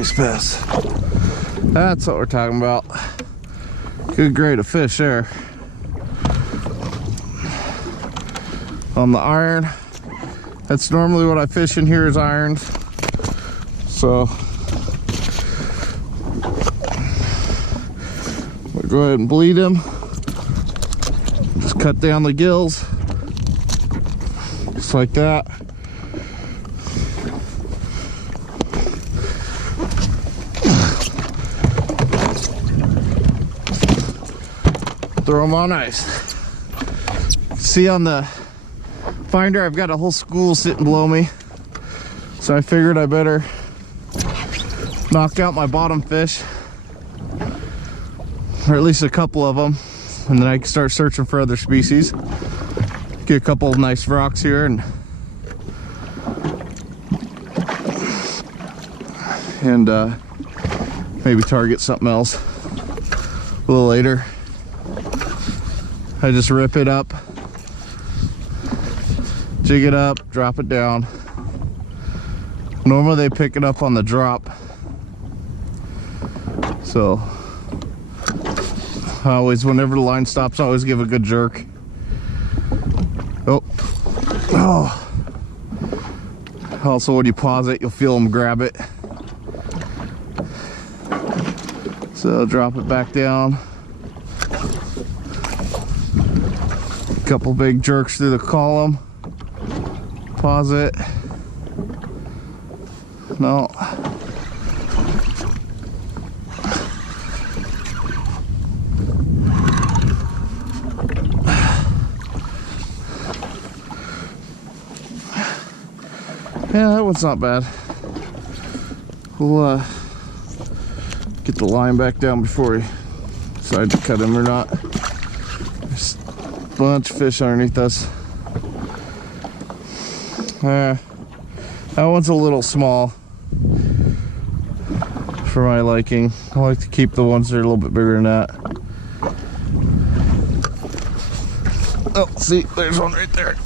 Nice bass. That's what we're talking about. Good grade of fish there. On the iron. That's normally what I fish in here is irons. So we'll go ahead and bleed him. Just cut down the gills. Just like that. Throw them on ice. See on the finder, I've got a whole school sitting below me. So I figured I better knock out my bottom fish. Or at least a couple of them. And then I can start searching for other species. Get a couple of nice rocks here and maybe target something else a little later. I just rip it up, jig it up, drop it down. Normally they pick it up on the drop. So I always, whenever the line stops, I always give a good jerk. Oh. Also, when you pause it, you'll feel them grab it. So drop it back down. Couple big jerks through the column. Pause it. No. Yeah, that one's not bad. We'll get the line back down before we decide to cut him or not. There's a bunch of fish underneath us. That one's a little small for my liking. I like to keep the ones that are a little bit bigger than that. Oh, see, there's one right there.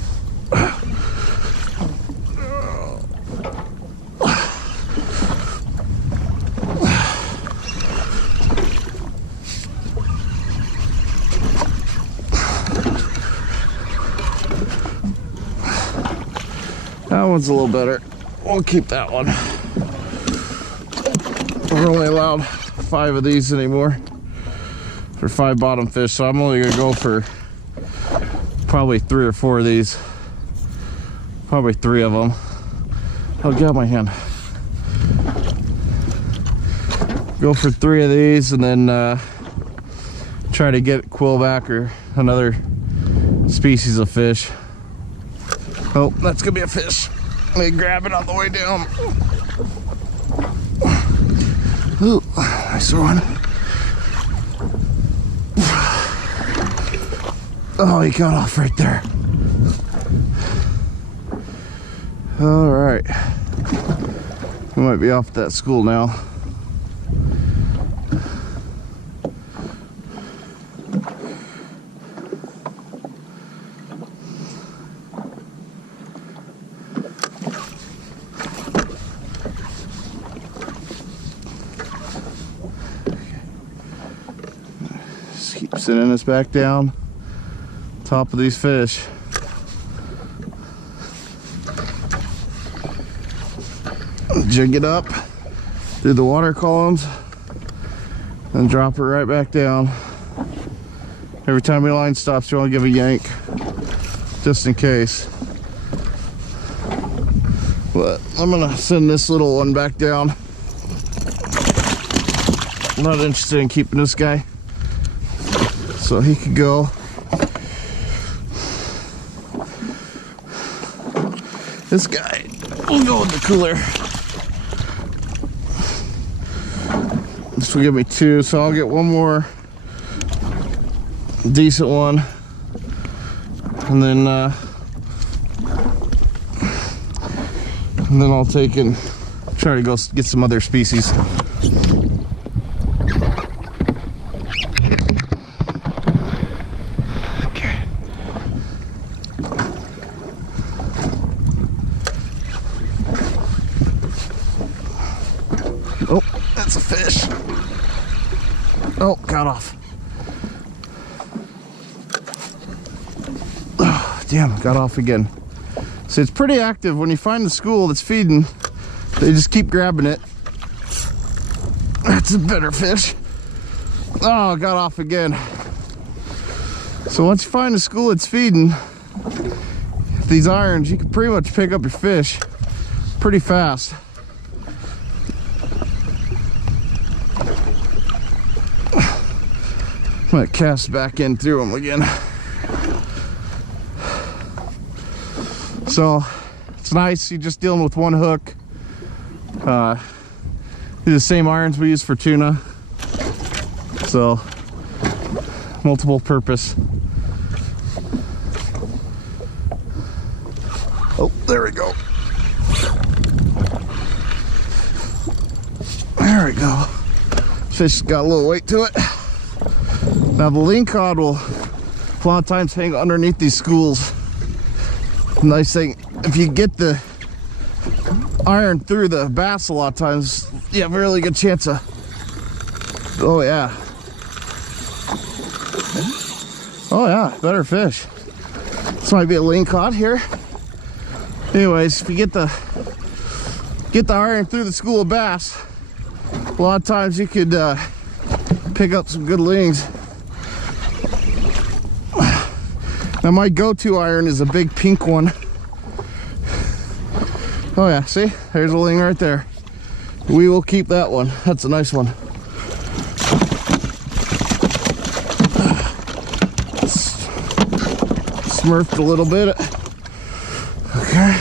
That one's a little better. We'll keep that one. We're only allowed 5 of these anymore for 5 bottom fish, so I'm only gonna go for probably 3 or 4 of these. Probably 3 of them. Oh, get out my hand. Go for 3 of these and then try to get quillback or another species of fish. Oh, that's gonna be a fish. Let me grab it on the way down. Ooh, nice one. Oh, he got off right there. All right. We might be off at that school now. Keep sending us back down top of these fish. Jig it up through the water columns and drop it right back down. Every time your line stops, you want to give a yank just in case. But I'm gonna send this little one back down. I'm not interested in keeping this guy, so he could go. This guy will go in the cooler. This will give me 2, so I'll get one more decent one, and then I'll take and try to go get some other species. Oh, fish. Oh, got off. Oh, damn, got off again. So it's pretty active. When you find the school that's feeding, they just keep grabbing it. That's a better fish. Oh, got off again. So once you find a school that's feeding, these irons, you can pretty much pick up your fish pretty fast. I'm gonna cast back in through them again. So it's nice, you're just dealing with one hook. These are the same irons we use for tuna. So multiple purpose. Oh, there we go. There we go. Fish got a little weight to it. Now the lean cod will a lot of times hang underneath these schools. Nice thing, if you get the iron through the bass a lot of times, you have a really good chance of, oh yeah. Oh yeah, better fish. This might be a lean cod here. Anyways, if you get the iron through the school of bass, a lot of times you could pick up some good lings. Now my go-to iron is a big pink one. Oh yeah, see? There's a ling right there. We will keep that one. That's a nice one. Smurfed a little bit. Okay.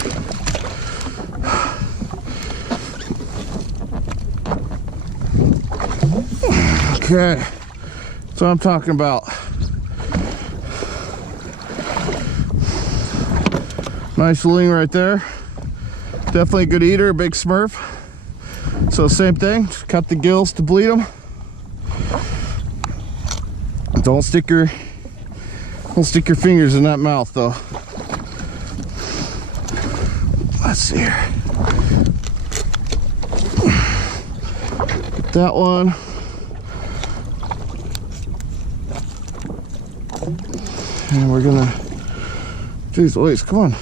Okay. That's what I'm talking about. Nice ling right there. Definitely a good eater, a big smurf. So same thing, just cut the gills to bleed them. Don't stick your fingers in that mouth though. Let's see here. Get that one. And we're gonna, geez Louise, come on.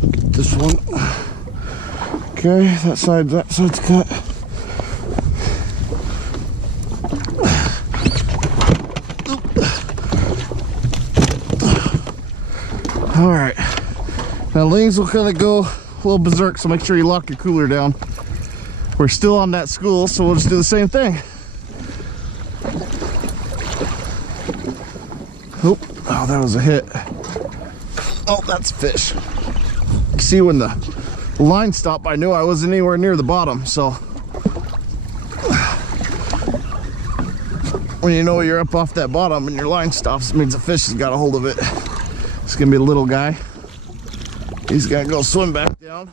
Get this one. Okay, that side's cut. All right, now lings will kind of go a little berserk, so make sure you lock your cooler down. We're still on that school, so we'll just do the same thing. Oh, that was a hit. Oh, that's fish. You see, when the line stopped, I knew I wasn't anywhere near the bottom, so when you know you're up off that bottom and your line stops, it means a fish has got a hold of it. It's gonna be a little guy. He's gonna go swim back down.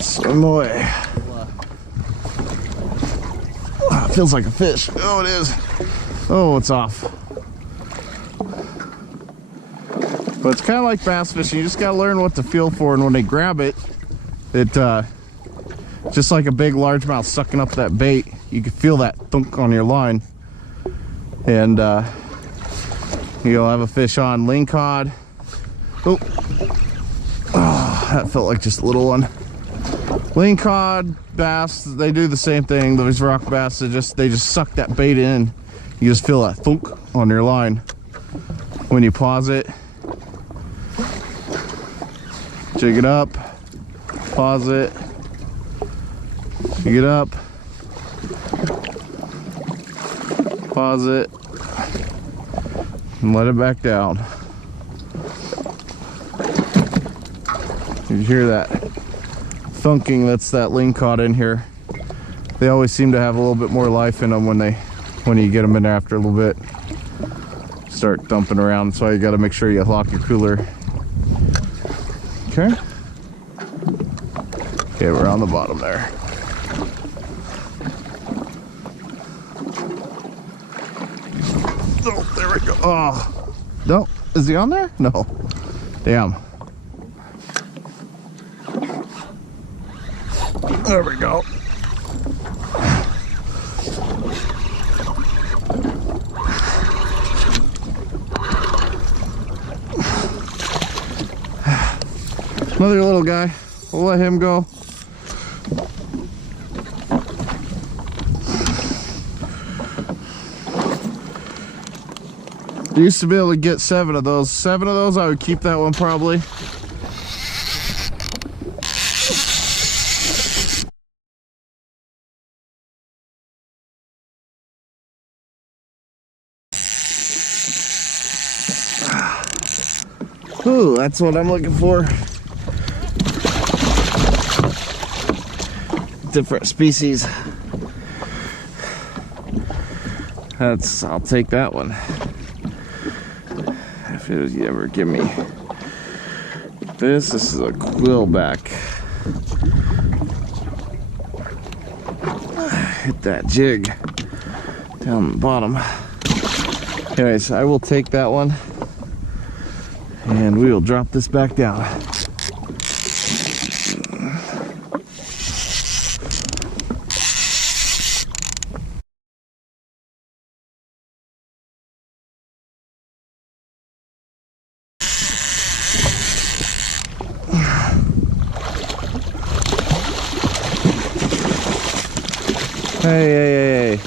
Swim away. Oh, it feels like a fish. Oh, it is. Oh, it's off. But it's kind of like bass fishing. You just gotta learn what to feel for, and when they grab it, just like a big largemouth sucking up that bait, you can feel that thunk on your line, and you'll have a fish on. Ling cod. Oh, that felt like just a little one. Ling cod, bass, they do the same thing. Those rock bass, they just suck that bait in. You just feel that thunk on your line when you pause it. Jig it up, pause it, jig it up, pause it, and let it back down. You hear that thunking? That's that ling cod in here. They always seem to have a little bit more life in them when you get them in there after a little bit. Start dumping around. That's why you got to make sure you lock your cooler. Okay. Okay, we're on the bottom there. Oh, There we go. Oh, no. Is he on there? No. Damn. There we go. Another little guy. We'll let him go. I used to be able to get 7 of those. 7 of those, I would keep that one probably. Ooh, that's what I'm looking for. Different species. I'll take that one. If it would ever give me this is a quillback. Hit that jig down the bottom. Anyways, I will take that one and we will drop this back down. Hey.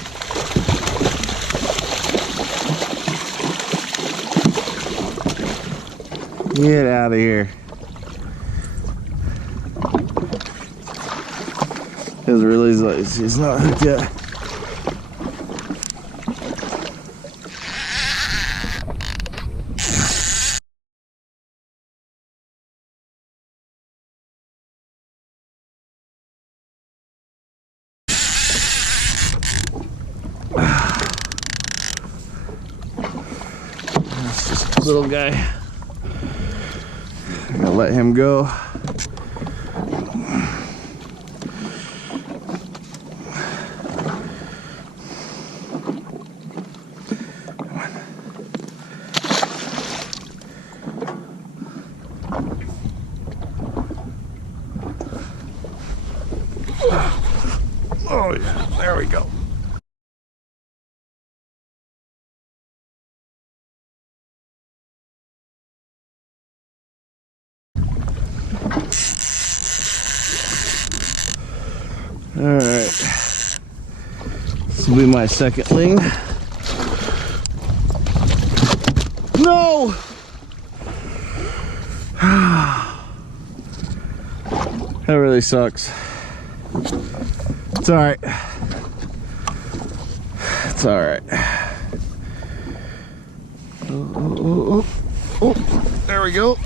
Get out of here. Doesn't realize he's not hooked yet. That's just a little guy. I'm gonna let him go. Oh yeah, there we go. All right, this will be my second ling. No! That really sucks. It's all right. It's all right. Oh, there we go.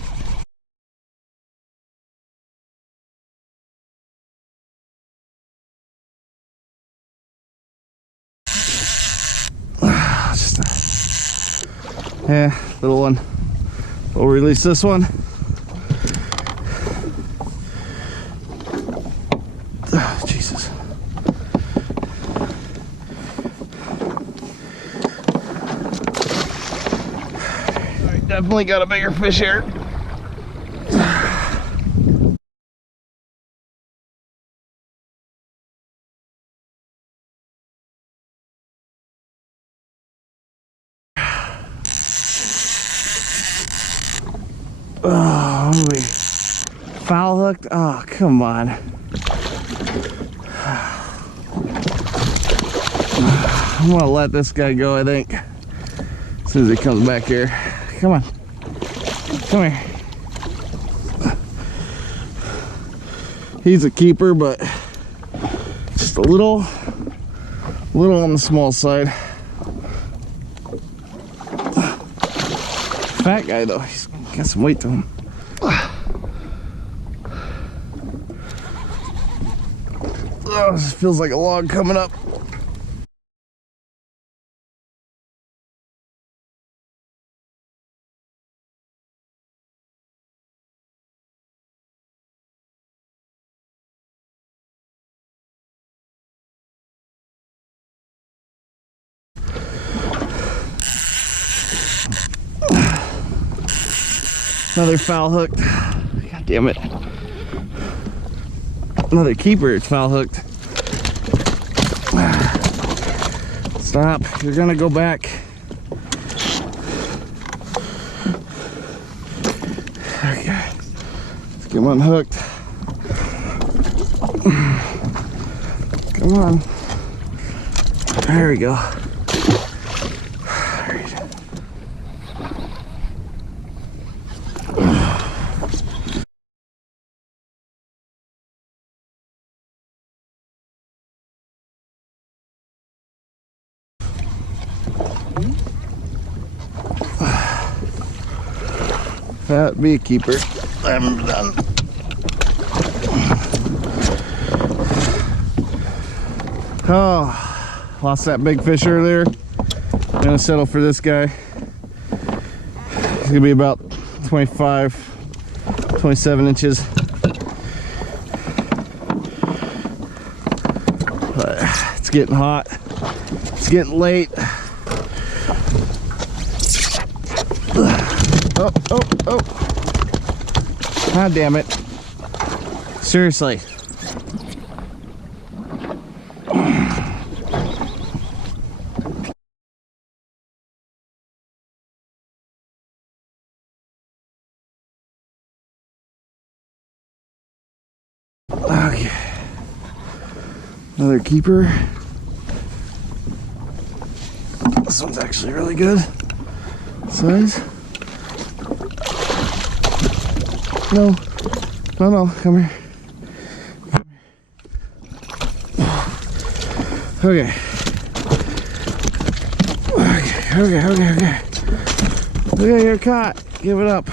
Yeah, little one. We'll release this one. Oh, Jesus. Alright, definitely got a bigger fish here. Oh, we foul hooked. Oh, come on. I'm gonna let this guy go, I think, as soon as he comes back here. Come on. Come here. He's a keeper, but just a little on the small side. Fat guy though, he's got some weight to him. Oh, this feels like a log coming up. Another foul hooked. God damn it. Another keeper, it's foul hooked. Stop, you're gonna go back. Okay, let's get one hooked. Come on. There we go. That'd be a keeper. I'm done. Oh, lost that big fish earlier. I'm gonna settle for this guy. He's gonna be about 25, 27 inches. But it's getting hot. It's getting late. Oh, oh, oh. God damn it. Seriously. Okay. Another keeper. This one's actually really good size. No, no, no, come here. Okay. Okay. Okay, you're caught. Give it up.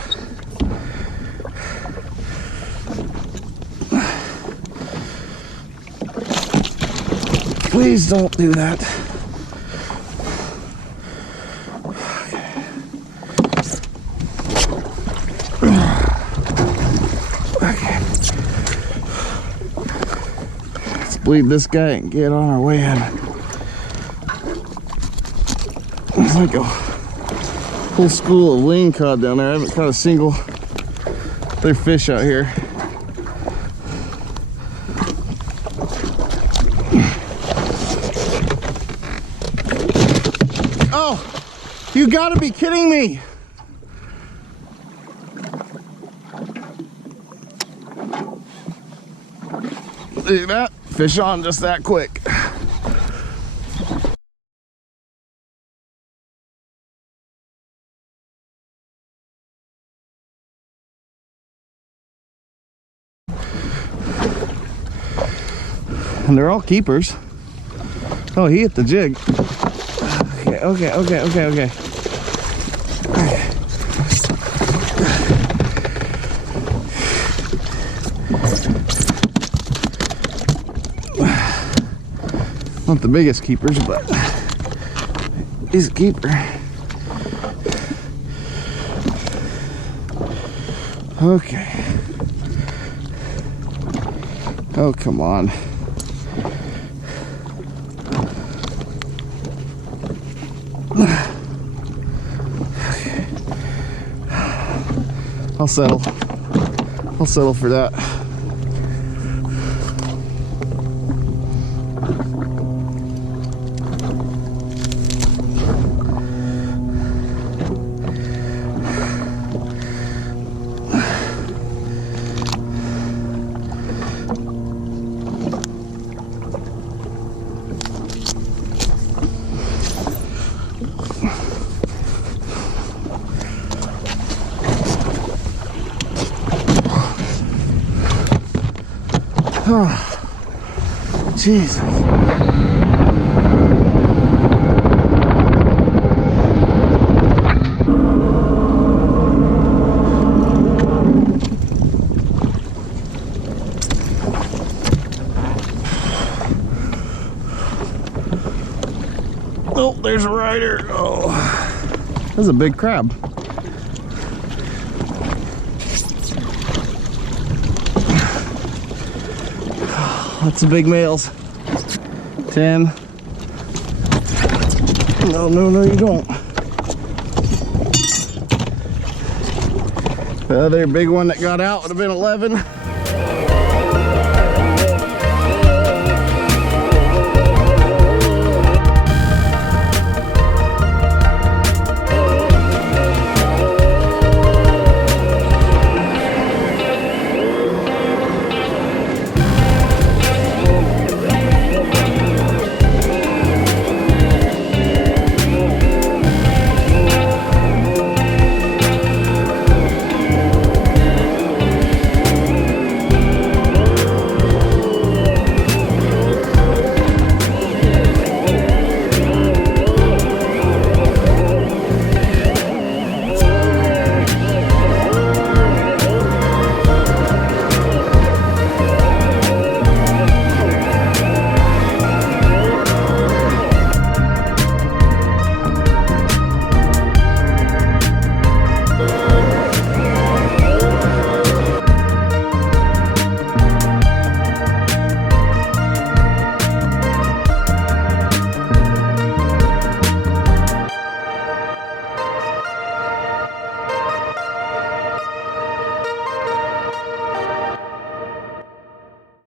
Please don't do that. Bleed this guy and get on our way in. There's like a whole school of ling cod down there. I haven't caught a single other fish out here. Oh, you gotta be kidding me. See that? Fish on just that quick. And they're all keepers. Oh, he hit the jig. Okay. Not the biggest keepers, but he's a keeper. Okay. Oh, come on. Okay. I'll settle. I'll settle for that. Oh, Jesus. Oh, there's a rider. Oh, that's a big crab. Lots of big males. 10. No, you don't. The other big one that got out would have been 11.